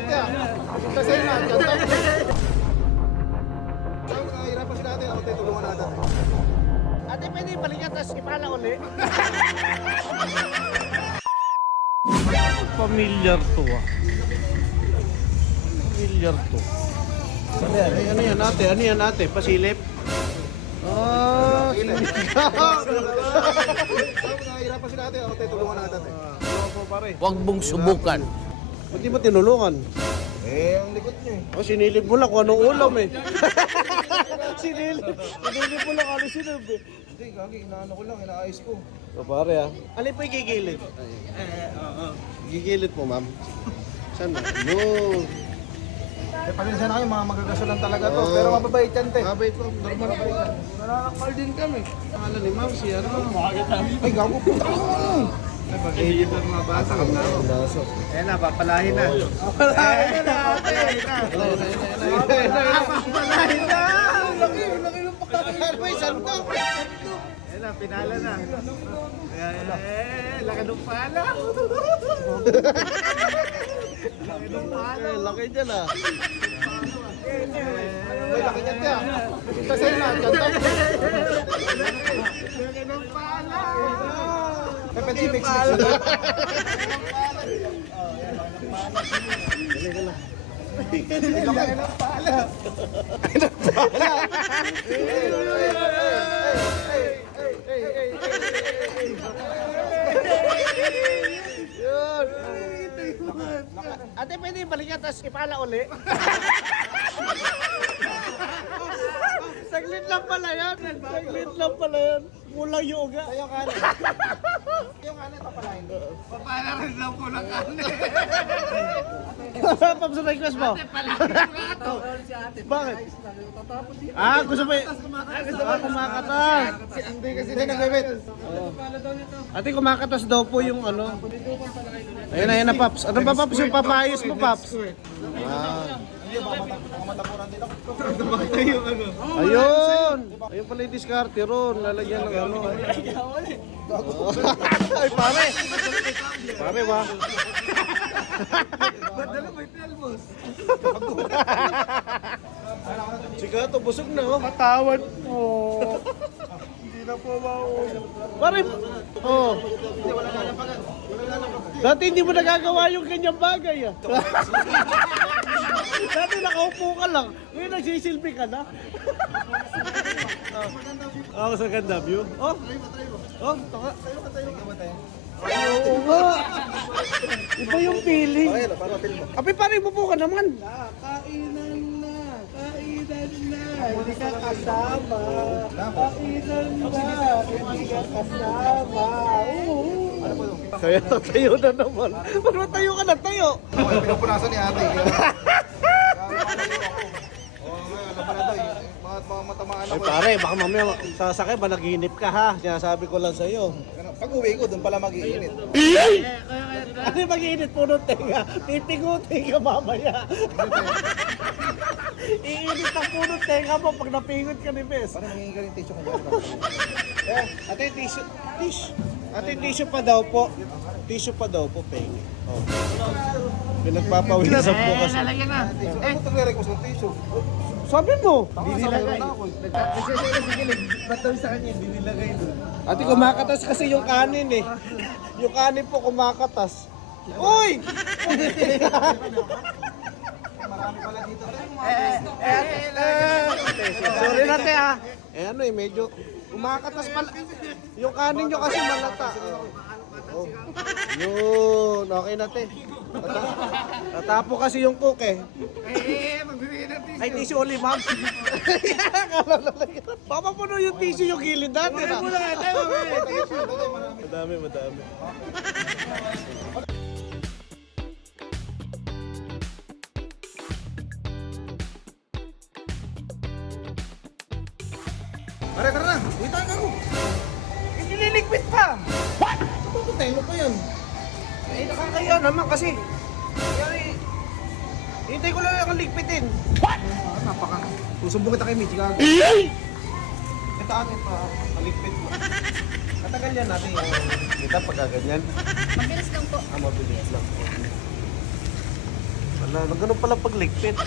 Kanyante ah. Kasi na, kanyante. Hirapan si natin. Ako tayo tulungan natin. Ate, pwede balikan tapos ipala uli. Familiar to ah. Familiar to. Ano yan ate? Ano yan ate? Pasilip? Ah, Hirapan si natin. Ako tayo tulungan natin. Opo pare. Huwag mong subukan. Ba't di mo tinulungan? Ang likod niyo eh. Oh, sinilip mo lang kung anong ulam eh. sinilip mo lang kung anong sinilip eh. Hindi, gagi. Inaano ko lang. Inaayos ko. So pare ah. Alin po yung gigilid? Gigilid po ma'am. Saan ba? Yun. Pasensya na kayo. Mga magagasol lang talaga to. Pero mababait yan, te. Mabait po. Normal po. Nananakmal din kami. Pangalan ni ma'am si ano? Ay, gago po. Pag-editor na basa ka na ako. Ayan na, papalahin na. Papalahin na. Papalahin na! Laki ng pagkakaroon. Ay, santo! Ayan na, pinala na. Laki ng pala. Laki ng pala. Laki dyan ah. Ay, laki niyan, te ah. Kasi na, kanyante. Laki ng pala. Pwede mix. Ate, pwede balikan tapos ipala uli. Saglit lang pala yan. Saglit lang pala yan. Kulang yoga. Yung kanin. Yung kanin, papalain. Papala rin lang po ng kanin. Pam sa request mo? Bakit? Ah, gusto mo kumakatas. Hindi kasi din nag-wait. Ate, kumakatas daw po yung ano. Ayun na, Paps. Ano ba, Paps? Yung papayos mo, Paps. Hindi, baka matapuran din ako. Ayun! Ayun pala yung diskarte ron. Lalagyan ng ano. Ay, pare! Pare ba? Dala mo yung telmos. Sigato, busog na oh. Patawad po. Hindi na po mauulit. Pare, oh. Dati hindi mo nagagawa yung ganyang bagay ah. Dati nakaupo ka lang. Ngayon nagsisilbi ka na. Ako sa ganda view. Oh. Oh, taka. Oo nga. Iba yung feeling. Okay, para film mo. Abi pare, bubo ka naman. Kainan na. Hindi ka kasama. Kainan na. Hindi ka kasama. Kaya tayo na naman. Ba't tayo ka na tayo? Okay, pinupunasan ni ate. Alam mo na daw, mga matamaan Ay ako. pare, baka mamaya sasakay ba naginip ka ha? Sinasabi ko lang sa'yo. Pag uwi ko, doon pala mag-iinit. Ano yung mag-iinit po ng tenga? Pipingutin ka mamaya. Iinit ang puno tenga mo pag napingot ka ni Bes. Parang mangingi ka rin tissue ko dyan. Ate, tissue. Ate, tissue pa daw po. Tissue pa daw po, pengi. Oh. Pinagpapawisan po kasi. Lalagyan na. Ano mo nagre-request ng tissue? Sabi mo. Hindi nilagay. Ba't daw sa kanya hindi nilagay doon? Ate, kumakatas kasi yung kanin eh. Yung kanin po kumakatas. Uy! Marami pala dito. Sorry na te ah. Eh ano eh, medyo kumakatas pala. Yung kanin nyo kasi malata. Oh. Yun, okay na te. Tatapo kasi yung cook eh. Magbibigay ng tissue. Ay, tissue uli, ma'am. Papapuno yung tissue yung gilid natin ah. Madami. Tara na. Uwi tayo ka ro. Nililigpit pa. What? Tututay mo pa yan. Eh, nakakaya naman kasi. Hintay ko lang yung ligpitin. Napaka. Susumbong kita kay Mitch. Ito atin pa. Paligpit mo. Matagal yan natin yung kita pagkaganyan. Mabilis lang po. Mabilis lang. Wala, ganun pala pagligpit.